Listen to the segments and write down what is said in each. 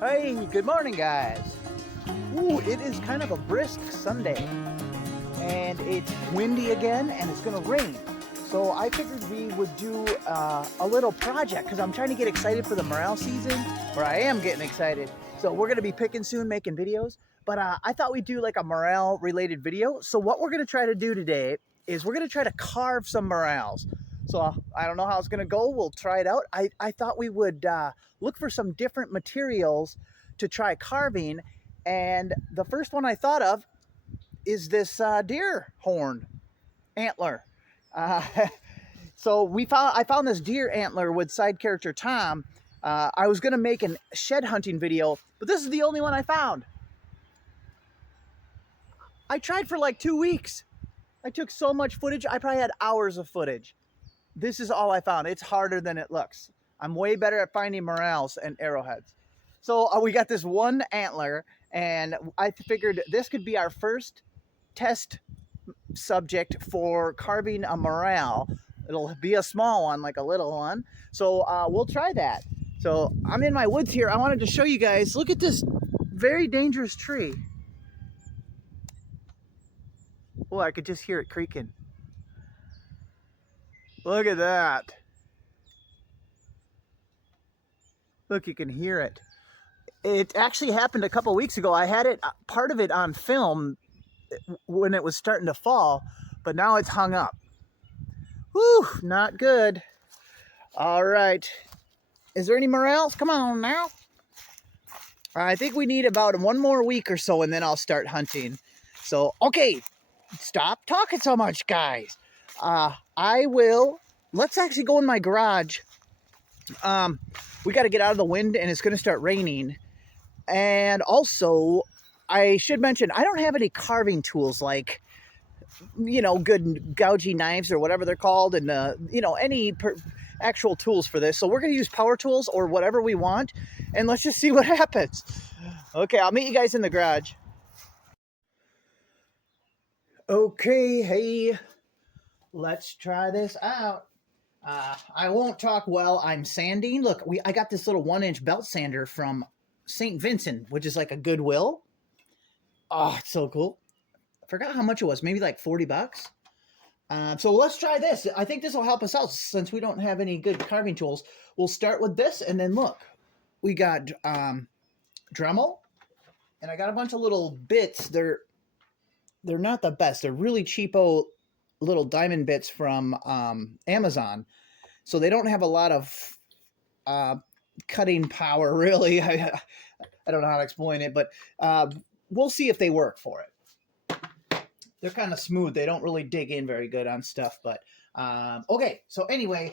Hey, good morning, guys. Ooh, it is kind of a brisk Sunday, and it's windy again, and it's gonna rain. So I figured we would do a little project because I'm trying to get excited for the morel season, or I am getting excited. So we're gonna be picking soon, making videos. But I thought we'd do like a morel related video. So what we're gonna try to do today is we're gonna try to carve some morels. So I don't know how it's gonna go. We'll try it out. I thought we would look for some different materials to try carving. And the first one I thought of is this deer horn antler. Uh, so I found this deer antler with side character Tom. I was gonna make a shed hunting video, but this is the only one I found. I tried for like 2 weeks. I took so much footage. I probably had hours of footage. This is all I found. It's harder than it looks. I'm way better at finding morels and arrowheads. So we got this one antler, and I figured this could be our first test subject for carving a morel. It'll be a small one, like a little one. So we'll try that. So I'm in my woods here. I wanted to show you guys, look at this very dangerous tree. Oh, I could just hear it creaking. Look at that. Look, you can hear it. It actually happened a couple weeks ago. I had it, part of it on film when it was starting to fall, but now it's hung up. Whew, not good. All right. Is there any morels? Come on now. I think we need about one more week or so, and then I'll start hunting. So, okay, stop talking so much, guys. Let's actually go in my garage. We got to get out of the wind, and it's going to start raining. And also, I should mention, I don't have any carving tools like, you know, good gouging knives or whatever they're called, and, you know, any actual tools for this. So we're going to use power tools or whatever we want, and let's just see what happens. Okay, I'll meet you guys in the garage. Okay, hey, let's try this out. I won't talk while I'm sanding. Look, I got this little 1-inch belt sander from St. Vincent, which is like a Goodwill. Oh, it's so cool. I forgot how much it was, maybe like 40 bucks. So let's try this. I think this will help us out since we don't have any good carving tools. We'll start with this, and then look, we got Dremel, and I got a bunch of little bits. They're not the best. They're really cheapo little diamond bits from Amazon. So they don't have a lot of cutting power, really. I don't know how to explain it, but we'll see if they work for it. They're kind of smooth. They don't really dig in very good on stuff, but okay. So anyway,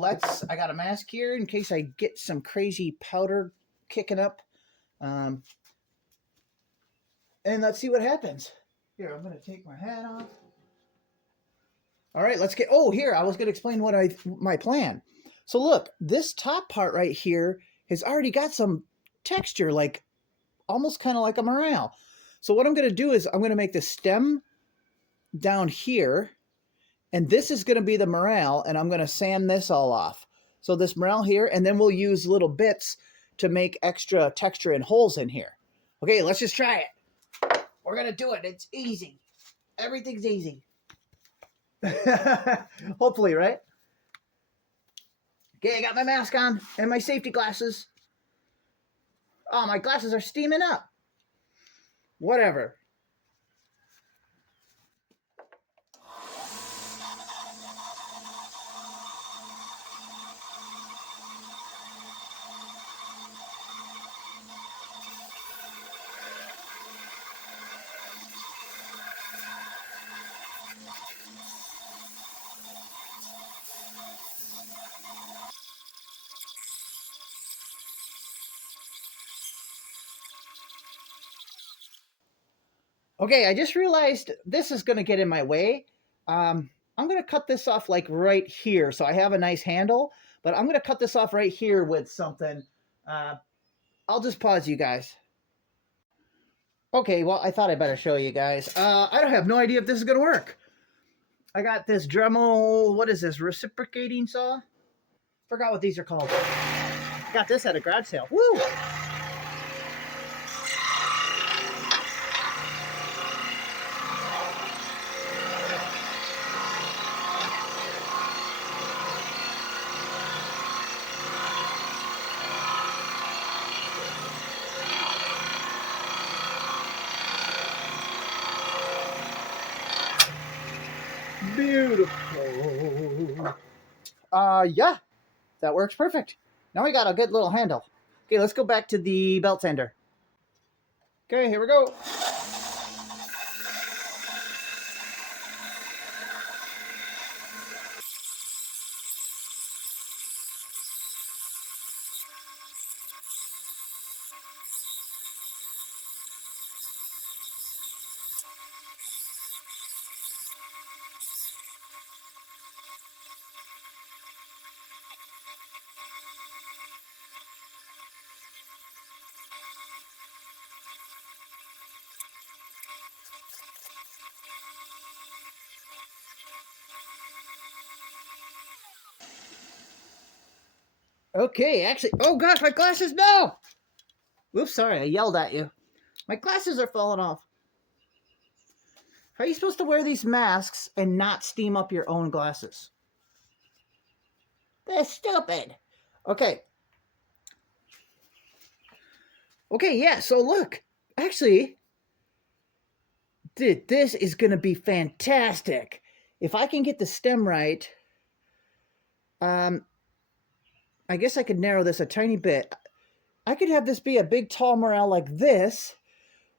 I got a mask here in case I get some crazy powder kicking up. And let's see what happens. Here, I'm going to take my hat off. All right, let's get, oh, here, I was going to explain my plan. So look, this top part right here has already got some texture, like almost kind of like a morel. So what I'm going to do is I'm going to make the stem down here, and this is going to be the morel, and I'm going to sand this all off. So this morel here, and then we'll use little bits to make extra texture and holes in here. Okay, let's just try it. We're going to do it. It's easy. Everything's easy. Hopefully, right? Okay, I got my mask on and my safety glasses. Oh, my glasses are steaming up. Whatever. Okay, I just realized this is going to get in my way. I'm going to cut this off like right here. So I have a nice handle, but I'm going to cut this off right here with something. I'll just pause you guys. Okay, well, I thought I better show you guys. I don't have no idea if this is going to work. I got this Dremel, what is this, reciprocating saw? Forgot what these are called. Got this at a garage sale. Woo! Yeah, that works perfect. Now we got a good little handle. Okay, let's go back to the belt sander. Okay, here we go. Okay, actually, oh gosh, my glasses, no! Oops, sorry, I yelled at you. My glasses are falling off. How are you supposed to wear these masks and not steam up your own glasses? That's stupid. Okay. Okay, yeah, so look. Actually, dude, this is going to be fantastic. If I can get the stem right, I guess I could narrow this a tiny bit. I could have this be a big tall morel like this.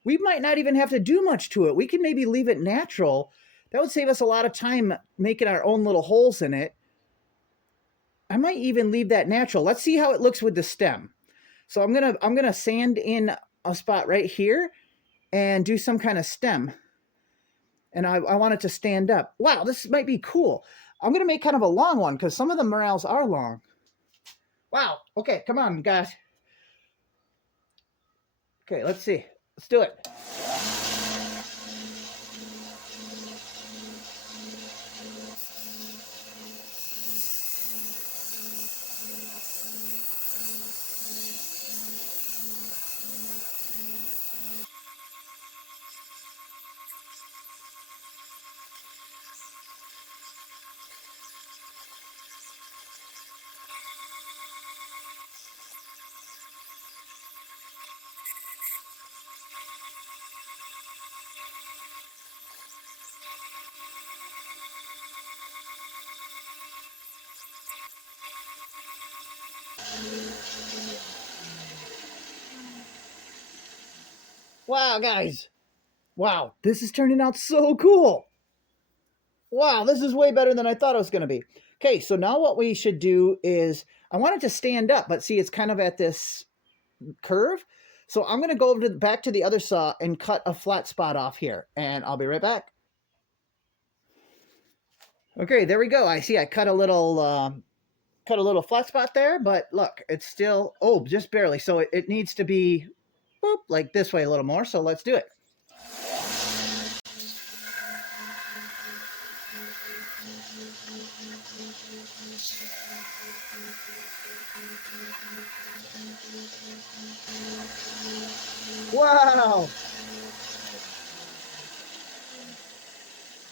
We might not even have to do much to it. We could maybe leave it natural. That would save us a lot of time making our own little holes in it. I might even leave that natural. Let's see how it looks with the stem. So I'm gonna sand in a spot right here and do some kind of stem. And I want it to stand up. Wow, this might be cool. I'm gonna make kind of a long one because some of the morels are long. Wow. Okay, come on, guys. Okay, let's see. Let's do it. Wow, guys. Wow, this is turning out so cool. Wow, this is way better than I thought it was going to be. Okay, so now what we should do is, I want it to stand up, but see, it's kind of at this curve. So I'm going to go over to back to the other saw and cut a flat spot off here, and I'll be right back. Okay, there we go. I see I cut a little flat spot there, but look, it's still, oh, just barely. So it needs to be boop, like this way a little more. So let's do it. Wow.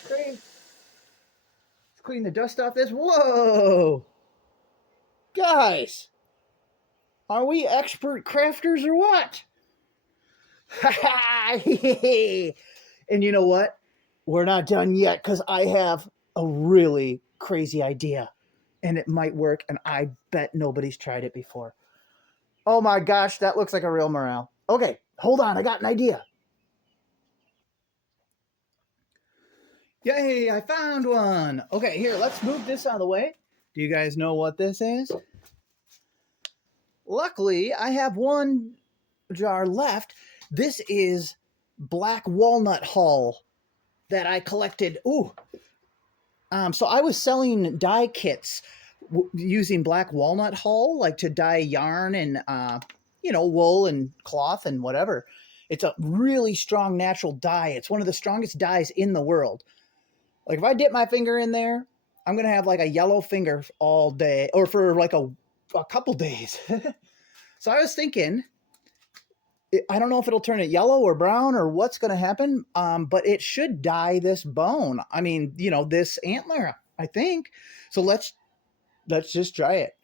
Great. Let's clean the dust off this. Whoa. Guys, are we expert crafters or what? And you know what? We're not done yet because I have a really crazy idea and it might work, and I bet nobody's tried it before. Oh my gosh, that looks like a real morel. Okay, hold on, I got an idea. Yay, I found one. Okay, here, let's move this out of the way. Do you guys know what this is? Luckily, I have one jar left. This is black walnut hull that I collected. Ooh. So I was selling dye kits using black walnut hull, like to dye yarn and, wool and cloth and whatever. It's a really strong natural dye. It's one of the strongest dyes in the world. Like if I dip my finger in there, I'm going to have like a yellow finger all day or for like a couple days. So I was thinking, I don't know if it'll turn it yellow or brown or what's going to happen, but it should dye this bone. I mean, this antler, I think. So let's just try it.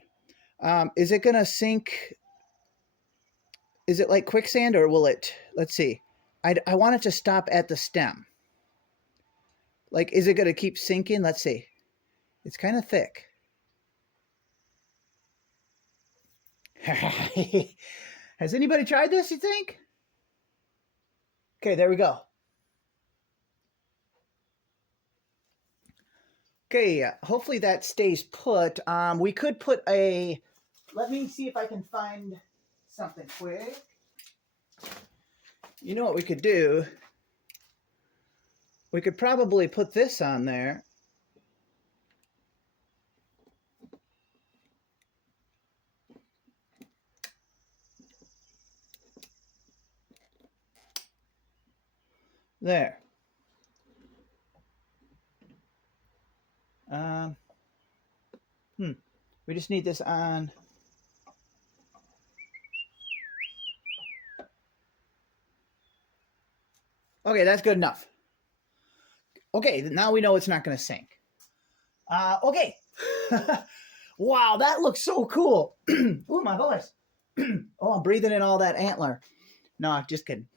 Is it going to sink? Is it like quicksand or will it? Let's see. I want it to stop at the stem. Like, is it going to keep sinking? Let's see. It's kind of thick. Has anybody tried this, you think? Okay, there we go. Okay, hopefully that stays put. We could put a, let me see if I can find something quick. You know what we could do? We could probably put this on there. There. Um, we just need this on. Okay, that's good enough. Okay, now we know it's not going to sink. Okay. Wow, that looks so cool. Ooh, my voice. Oh, I'm breathing in all that antler. No, just kidding.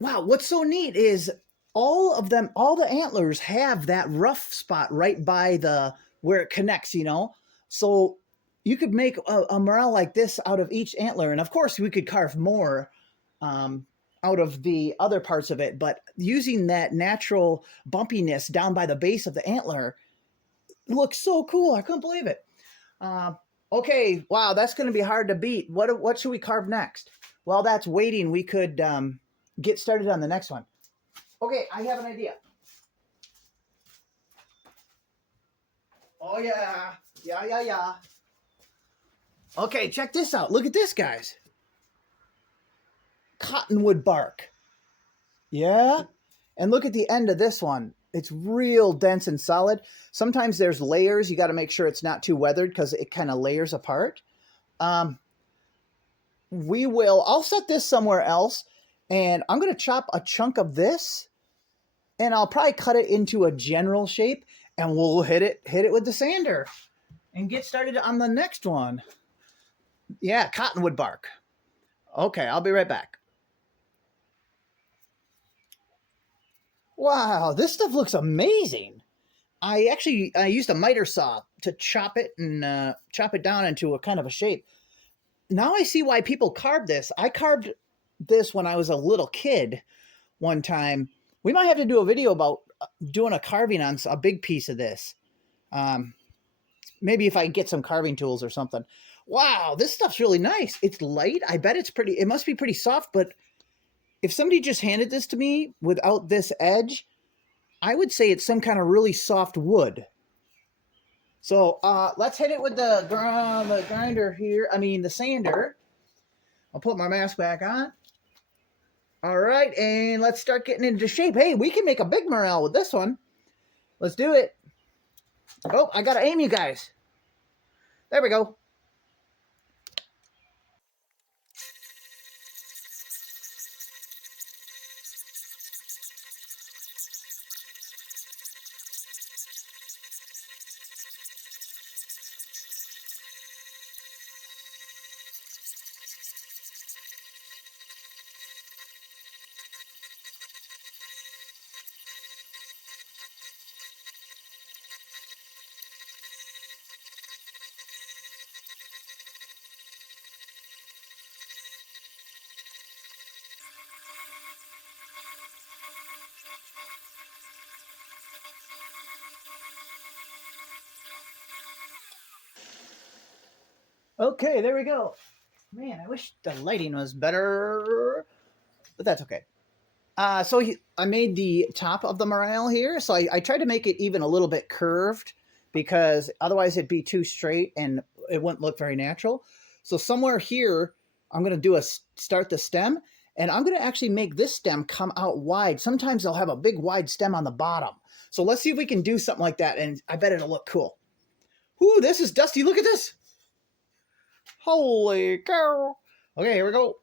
Wow, what's so neat is all of them, all the antlers have that rough spot right by the where it connects, you know? So you could make a morel like this out of each antler. And of course, we could carve more out of the other parts of it. But using that natural bumpiness down by the base of the antler looks so cool. I couldn't believe it. Okay, wow, that's going to be hard to beat. What should we carve next? While that's waiting, we could get started on the next one. Okay, I have an idea. Oh, yeah. Yeah. Okay, check this out. Look at this, guys. Cottonwood bark. Yeah? And look at the end of this one. It's real dense and solid. Sometimes there's layers. You got to make sure it's not too weathered because it kind of layers apart. I'll set this somewhere else, and I'm going to chop a chunk of this, and I'll probably cut it into a general shape, and we'll hit it with the sander and get started on the next one. Yeah, cottonwood bark. Okay, I'll be right back. Wow, this stuff looks amazing. I used a miter saw to chop it and chop it down into a kind of a shape. Now I see why people carved this. I carved this when I was a little kid one time. We might have to do a video about doing a carving on a big piece of this. Maybe if I get some carving tools or something. Wow, this stuff's really nice. It's light. I bet it must be pretty soft, but if somebody just handed this to me without this edge, I would say it's some kind of really soft wood. So let's hit it with the grinder here. The sander. I'll put my mask back on. All right, and let's start getting into shape. Hey, we can make a big morel with this one. Let's do it. Oh, I got to aim you guys. There we go. Okay, there we go. Man, I wish the lighting was better, but that's okay. I made the top of the morel here. So I tried to make it even a little bit curved because otherwise it'd be too straight and it wouldn't look very natural. So somewhere here, I'm going to start the stem, and I'm going to actually make this stem come out wide. Sometimes they'll have a big wide stem on the bottom. So let's see if we can do something like that, and I bet it'll look cool. Ooh, this is dusty. Look at this. Holy cow. Okay, here we go.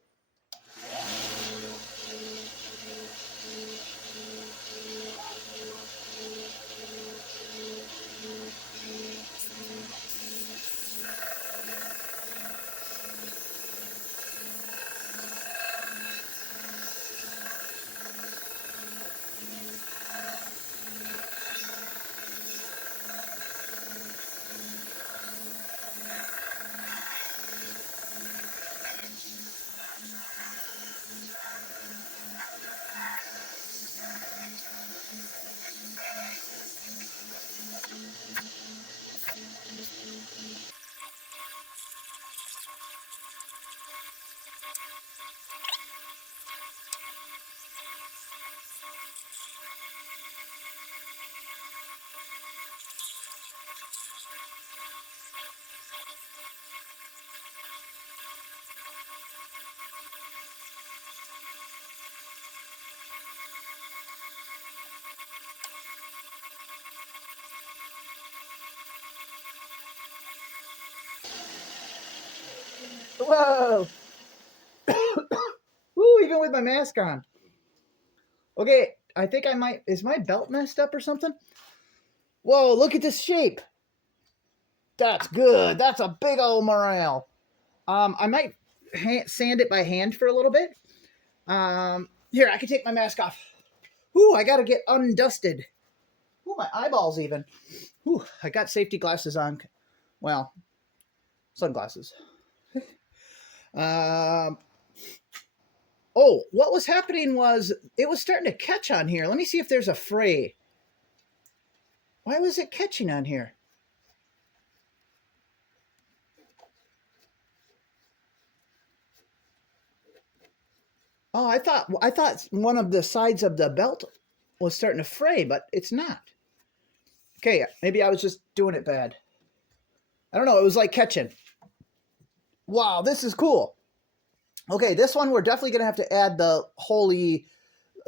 Whoa! Woo, even with my mask on. Okay, I think I might. Is my belt messed up or something? Whoa, look at this shape. That's good. That's a big old morel. I might sand it by hand for a little bit. Here, I can take my mask off. Ooh, I gotta get undusted. Ooh, my eyeballs even. Ooh, I got safety glasses on. Well, sunglasses. Oh, what was happening was it was starting to catch on here. Let me see if there's a fray. Why was it catching on here? Oh, I thought one of the sides of the belt was starting to fray, but it's not. Okay, maybe I was just doing it bad. I don't know. It was like catching. Wow, this is cool. Okay, this one we're definitely going to have to add the holy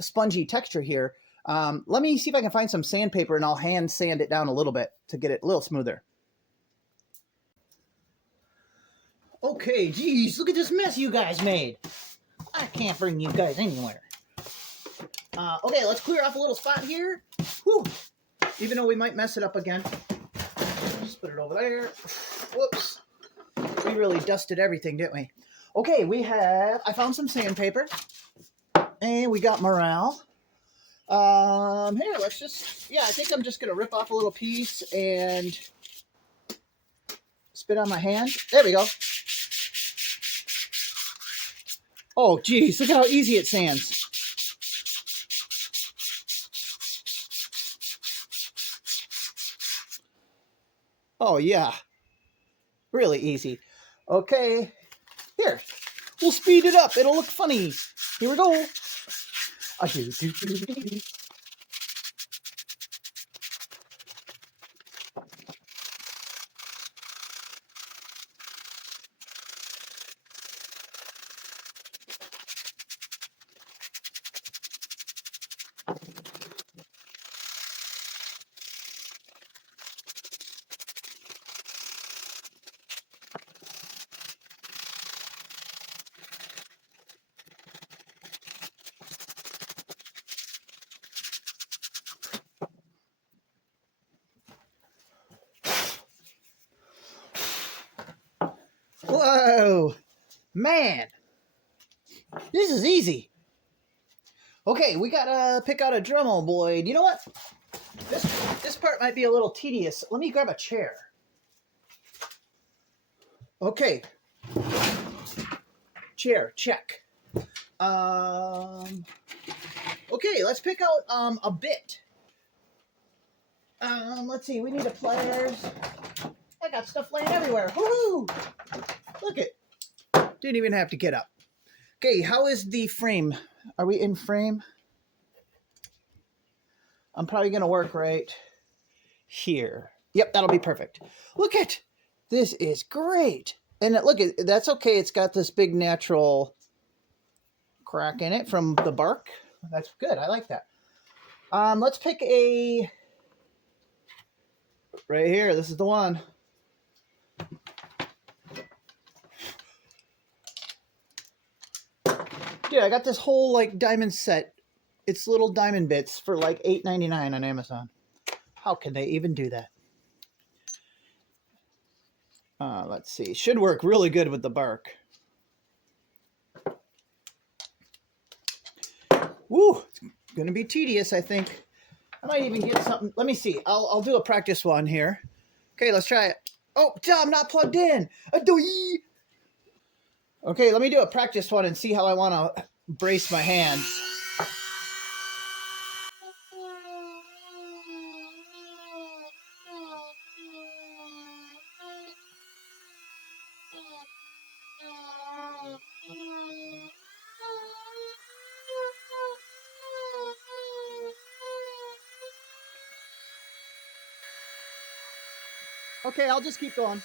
spongy texture here. Let me see if I can find some sandpaper and I'll hand sand it down a little bit to get it a little smoother. Okay, geez, look at this mess you guys made. I can't bring you guys anywhere. Okay, let's clear off a little spot here. Whew. Even though we might mess it up again. Just put it over there. Whoops. We really dusted everything, didn't we? Okay, I found some sandpaper. And we got morel. Here, let's just, I think I'm just going to rip off a little piece and spit on my hand. There we go. Oh, geez, look at how easy it sands. Oh, yeah. Really easy. Okay. Here. We'll speed it up. It'll look funny. Here we go. Whoa. Man. This is easy. Okay, we gotta pick out a Dremel blade. You know what? This part might be a little tedious. Let me grab a chair. Okay. Chair, check. Okay, let's pick out a bit. Let's see, we need a pliers. I got stuff laying everywhere. Woohoo! Look it. Didn't even have to get up. Okay, how is the frame? Are we in frame? I'm probably gonna work right here. Yep, that'll be perfect. Look it. This is great. And look, that's okay. It's got this big natural crack in it from the bark. That's good. I like that. Let's pick a right here. This is the one. Dude, I got this whole like diamond set. It's little diamond bits for like $8.99 on Amazon. How can they even do that? Let's see. Should work really good with the bark. Woo! It's gonna be tedious, I think. I might even get something. Let me see. I'll do a practice one here. Okay, let's try it. Oh, I'm not plugged in. Okay, let me do a practice one and see how I want to brace my hands. Okay, I'll just keep going.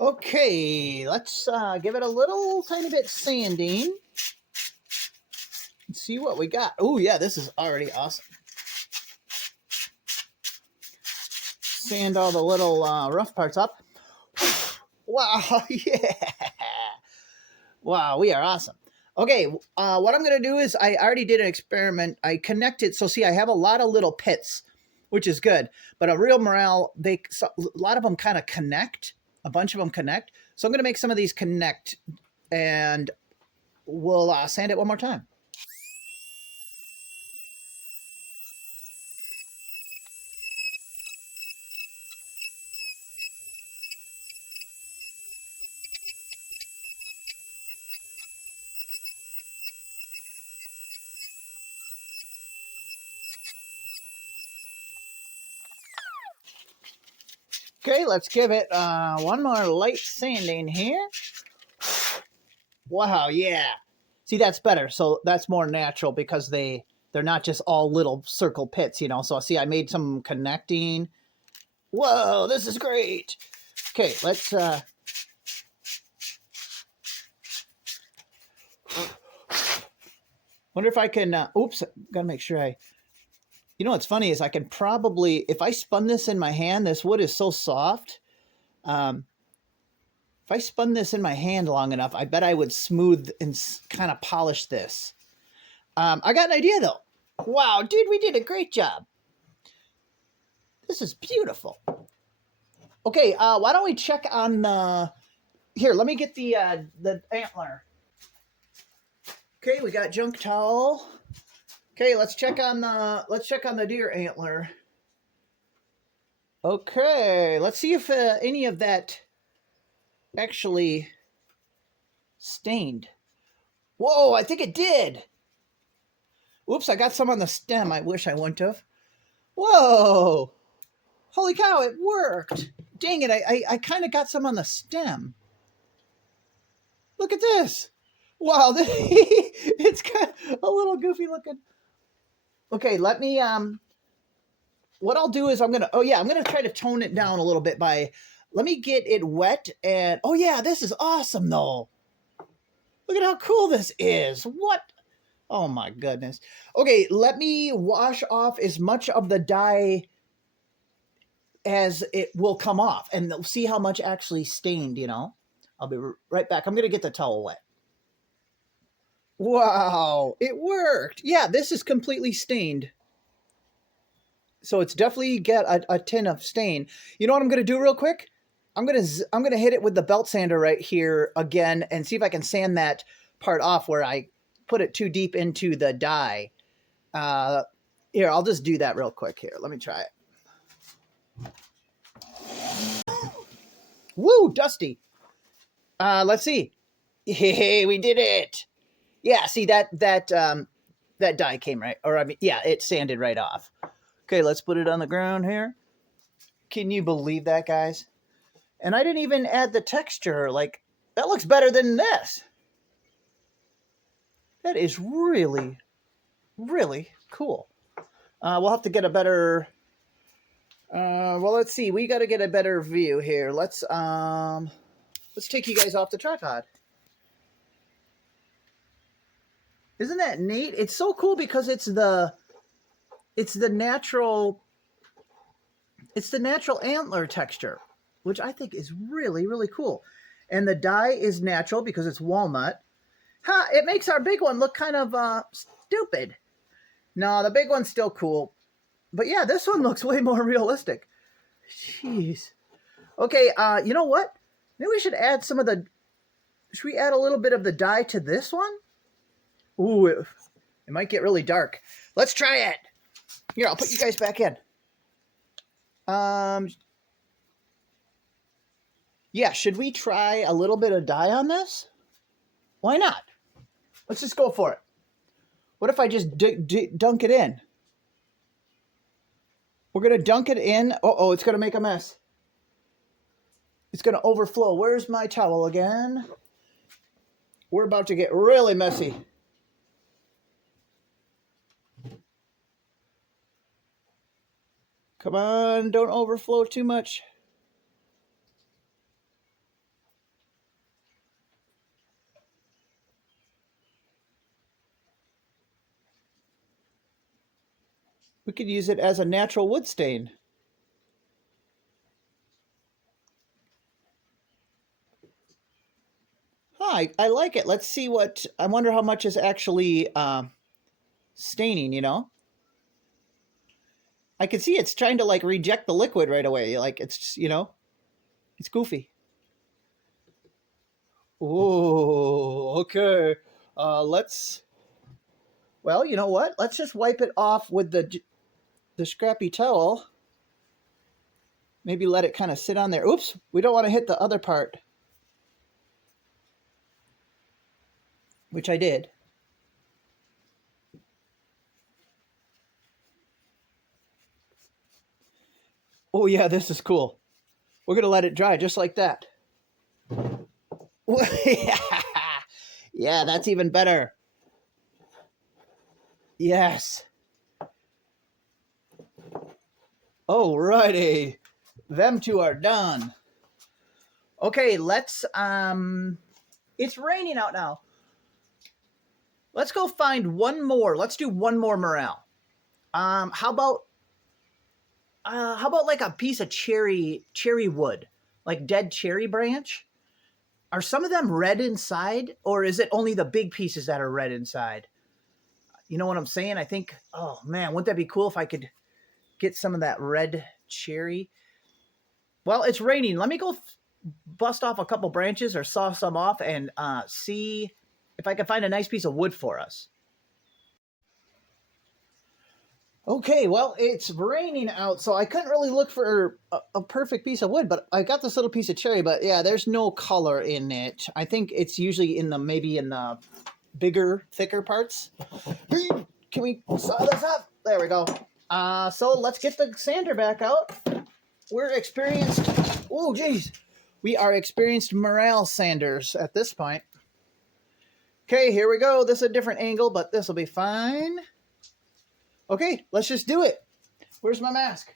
Okay, let's give it a little tiny bit sanding. See what we got. Oh yeah, this is already awesome. Sand all the little rough parts up. Wow, yeah. Wow, we are awesome. Okay, what I'm going to do is I already did an experiment. I connected. So see, I have a lot of little pits, which is good. But a real morel, a lot of them kind of connect. A bunch of them connect. So I'm going to make some of these connect, and we'll sand it one more time. Okay, let's give it one more light sanding here. Wow, yeah. See, that's better. So that's more natural because they're not just all little circle pits, you know. So see, I made some connecting. Whoa, this is great. Okay, let's wonder if I can oops, gotta make sure I, you know what's funny is I can probably, if I spun this in my hand, this wood is so soft. If I spun this in my hand long enough, I bet I would smooth and kind of polish this. I got an idea though. Wow, dude, we did a great job. This is beautiful. Okay, why don't we check on the... Here, let me get the antler. Okay, we got junk towel. Okay, let's check on the deer antler. Okay, let's see if any of that actually stained. Whoa, I think it did. Whoops, I got some on the stem. I wish I wouldn't have. Whoa! Holy cow, it worked. Dang it, I kind of got some on the stem. Look at this. Wow, it's kind of a little goofy looking. Okay, let me, what I'll do is I'm going to try to tone it down a little bit let me get it wet and, oh yeah, this is awesome though. Look at how cool this is. What? Oh my goodness. Okay, let me wash off as much of the dye as it will come off and see how much actually stained, you know. I'll be right back. I'm going to get the towel wet. Wow, it worked. Yeah, this is completely stained. So it's definitely got a tin of stain. You know what I'm going to do real quick? I'm going to hit it with the belt sander right here again and see if I can sand that part off where I put it too deep into the dye. Here, I'll just do that real quick here. Let me try it. Woo, dusty. Let's see. Hey, we did it. Yeah, see that dye came right, or I mean, yeah, it sanded right off. Okay, let's put it on the ground here. Can you believe that, guys? And I didn't even add the texture. Like, that looks better than this. That is really, really cool. We'll have to get a better... well, let's see. We got to get a better view here. Let's take you guys off the tripod. Isn't that neat? It's so cool because it's the natural antler texture, which I think is really, really cool. And the dye is natural because it's walnut. It makes our big one look kind of stupid. No, the big one's still cool. But yeah, this one looks way more realistic. Jeez. Okay, you know what? Maybe we should add some of the... Should we add a little bit of the dye to this one? Ooh, it might get really dark. Let's try it. Here, I'll put you guys back in. Yeah, should we try a little bit of dye on this? Why not? Let's just go for it. What if I just dunk it in? We're going to dunk it in. Uh-oh, it's going to make a mess. It's going to overflow. Where's my towel again? We're about to get really messy. Come on, don't overflow too much. We could use it as a natural wood stain. Huh, I like it. Let's see what... I wonder how much is actually staining, you know? I can see it's trying to, like, reject the liquid right away. Like, it's, you know? It's goofy. Oh, okay. Let's... Well, you know what? Let's just wipe it off with the scrappy towel. Maybe let it kind of sit on there. Oops, we don't want to hit the other part. Which I did. Oh yeah, this is cool. We're going to let it dry just like that. Yeah, that's even better. Yes. Alrighty. Them two are done. Okay, let's it's raining out now. Let's go find one more. Let's do one more morel. How about like a piece of cherry wood, like dead cherry branch? Are some of them red inside, or is it only the big pieces that are red inside? You know what I'm saying? I think, oh man, wouldn't that be cool if I could get some of that red cherry? Well, it's raining. Let me go bust off a couple branches or saw some off and see if I can find a nice piece of wood for us. Okay, well, it's raining out, so I couldn't really look for a perfect piece of wood, but I got this little piece of cherry, but yeah, there's no color in it. I think it's usually maybe in the bigger, thicker parts. Can we saw this up? There we go. So let's get the sander back out. We're experienced. Oh, geez. We are experienced morel sanders at this point. Okay, here we go. This is a different angle, but this will be fine. Okay, let's just do it. Where's my mask?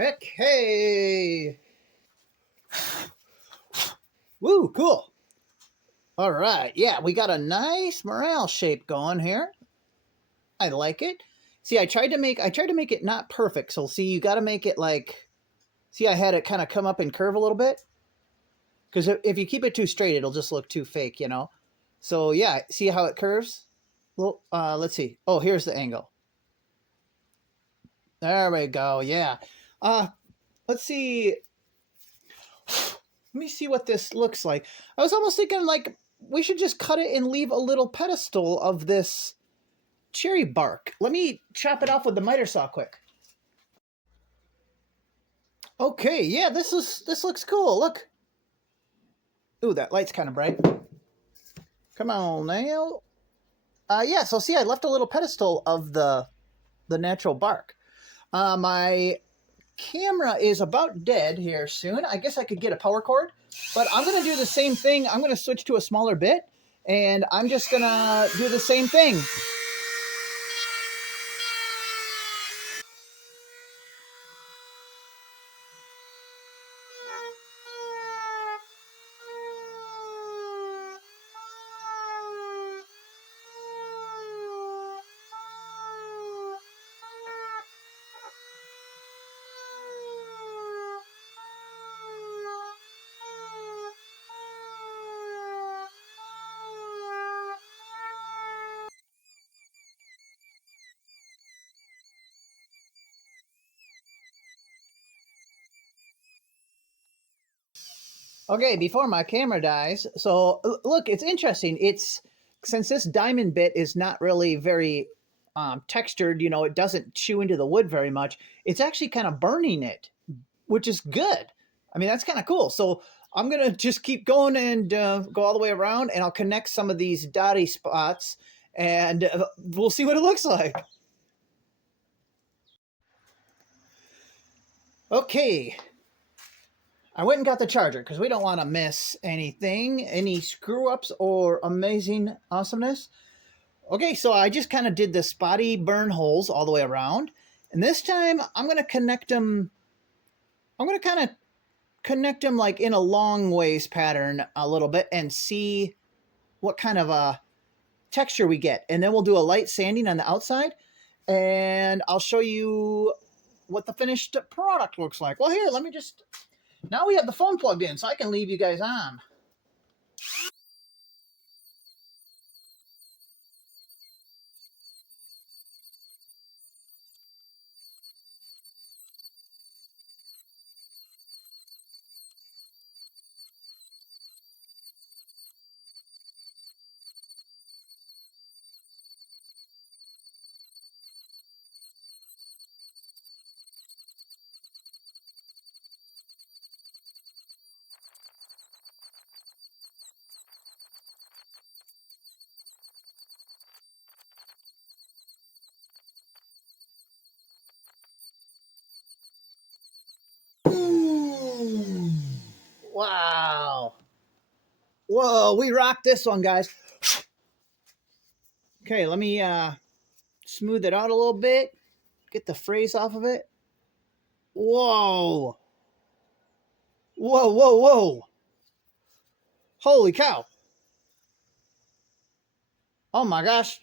Okay. Woo, cool. All right. Yeah, we got a nice morale shape going here. I like it. See, I tried to make it not perfect. So see, you got to make it like, see, I had it kind of come up and curve a little bit. Because if you keep it too straight, it'll just look too fake, you know? So yeah, see how it curves? Well, let's see. Oh, here's the angle. There we go. Yeah. Uh, let's see. Let me see what this looks like. I was almost thinking like we should just cut it and leave a little pedestal of this cherry bark. Let me chop it off with the miter saw quick. Okay, yeah, this looks cool. Look. Ooh, that light's kind of bright. Come on now. Yeah, so see, I left a little pedestal of the natural bark. My camera is about dead here soon. I guess I could get a power cord, but I'm going to do the same thing. I'm going to switch to a smaller bit, and I'm just going to do the same thing. Okay, before my camera dies. So look, it's interesting. It's since this diamond bit is not really very textured, you know, it doesn't chew into the wood very much. It's actually kind of burning it, which is good. I mean, that's kind of cool. So I'm gonna just keep going and go all the way around, and I'll connect some of these dotty spots, and we'll see what it looks like. Okay, I went and got the charger because we don't want to miss anything, any screw ups or amazing awesomeness. Okay, so I just kind of did the spotty burn holes all the way around. And this time I'm going to connect them. I'm going to kind of connect them like in a long ways pattern a little bit and see what kind of a texture we get. And then we'll do a light sanding on the outside. And I'll show you what the finished product looks like. Well, here, let me just... Now we have the phone plugged in, so I can leave you guys on. Wow. Whoa, we rocked this one, guys. Okay, let me smooth it out a little bit. Get the phrase off of it. Whoa. Whoa, whoa, whoa. Holy cow. Oh my gosh.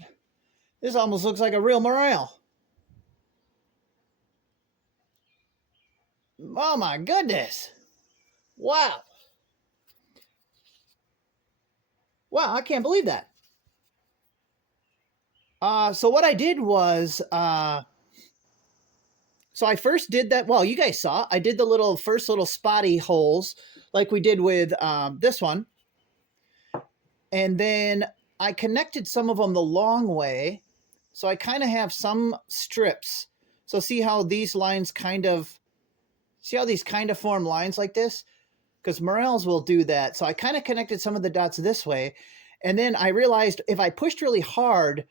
This almost looks like a real morel. Oh my goodness. Wow. Wow, I can't believe that. So what I did was, so I first did that. Well, you guys saw, I did the first little spotty holes like we did with this one. And then I connected some of them the long way. So I kind of have some strips. So see how these lines see how these kind of form lines like this? Because Morels will do that. So I kind of connected some of the dots this way. And then I realized if I pushed really hard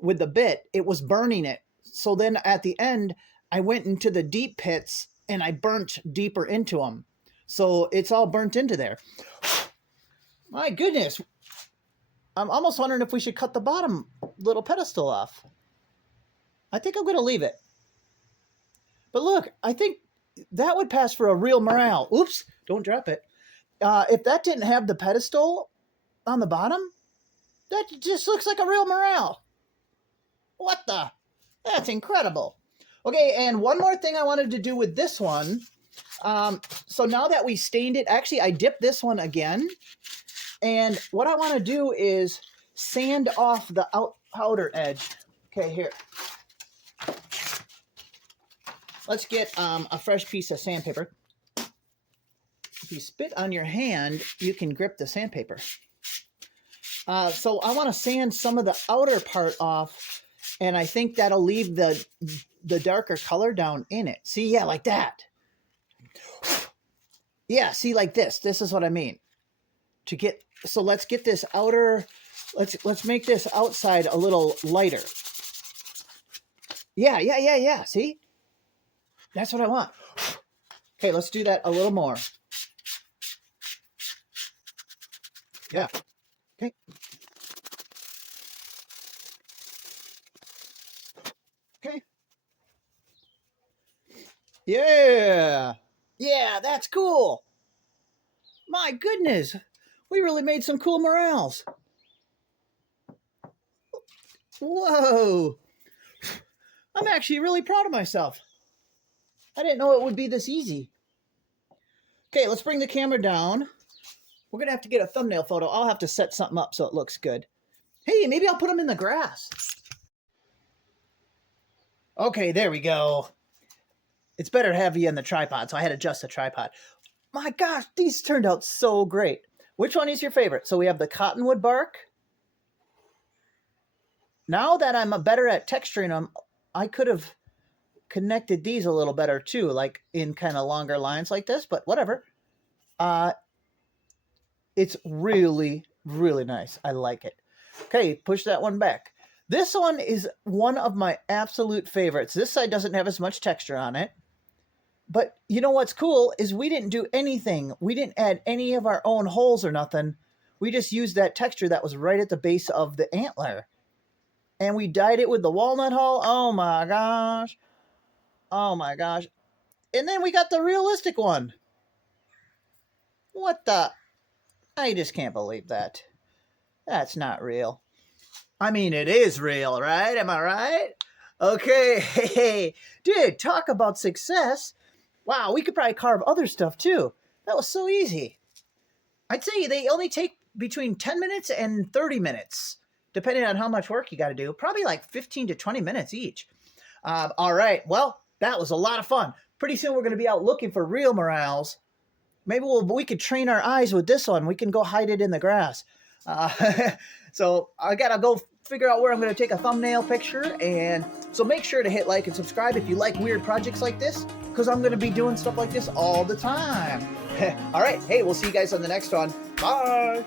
with the bit, it was burning it. So then at the end, I went into the deep pits and I burnt deeper into them. So it's all burnt into there. My goodness. I'm almost wondering if we should cut the bottom little pedestal off. I think I'm going to leave it. But look, I think that would pass for a real morel. Oops, don't drop it. If that didn't have the pedestal on the bottom, that just looks like a real morel. What the? That's incredible. Okay, and one more thing I wanted to do with this one. So now that we stained it, actually I dipped this one again. And what I want to do is sand off the outer edge. Okay, here. Let's get a fresh piece of sandpaper. If you spit on your hand, you can grip the sandpaper. So I want to sand some of the outer part off, and I think that'll leave the darker color down in it. See, yeah, like that. Yeah, see, like this. This is what I mean. So let's get this outer. Let's make this outside a little lighter. Yeah. See, that's what I want. Okay, let's do that a little more. Yeah. Okay. Okay. Yeah. Yeah, that's cool. My goodness. We really made some cool morels. Whoa. I'm actually really proud of myself. I didn't know it would be this easy. Okay, let's bring the camera down. We're going to have to get a thumbnail photo. I'll have to set something up so it looks good. Hey, maybe I'll put them in the grass. Okay, there we go. It's better to have you in the tripod, so I had to adjust the tripod. My gosh, these turned out so great. Which one is your favorite? So we have the cottonwood bark. Now that I'm better at texturing them, I could have connected these a little better too, like in kind of longer lines like this, but whatever. It's really, really nice. I like it. Okay, push that one back. This one is one of my absolute favorites. This side doesn't have as much texture on it. But you know what's cool is we didn't do anything. We didn't add any of our own holes or nothing. We just used that texture that was right at the base of the antler. And we dyed it with the walnut hull. Oh my gosh. Oh my gosh. And then we got the realistic one. What the? I just can't believe that. That's not real. I mean, it is real, right? Am I right? Okay. Hey, dude, talk about success. Wow, we could probably carve other stuff too. That was so easy. I'd say they only take between 10 minutes and 30 minutes, depending on how much work you got to do. Probably like 15 to 20 minutes each. All right, well, that was a lot of fun. Pretty soon we're going to be out looking for real morels. Maybe we could train our eyes with this one. We can go hide it in the grass. So I got to go figure out where I'm going to take a thumbnail picture. And so make sure to hit like and subscribe if you like weird projects like this, because I'm going to be doing stuff like this all the time. All right. Hey, we'll see you guys on the next one. Bye.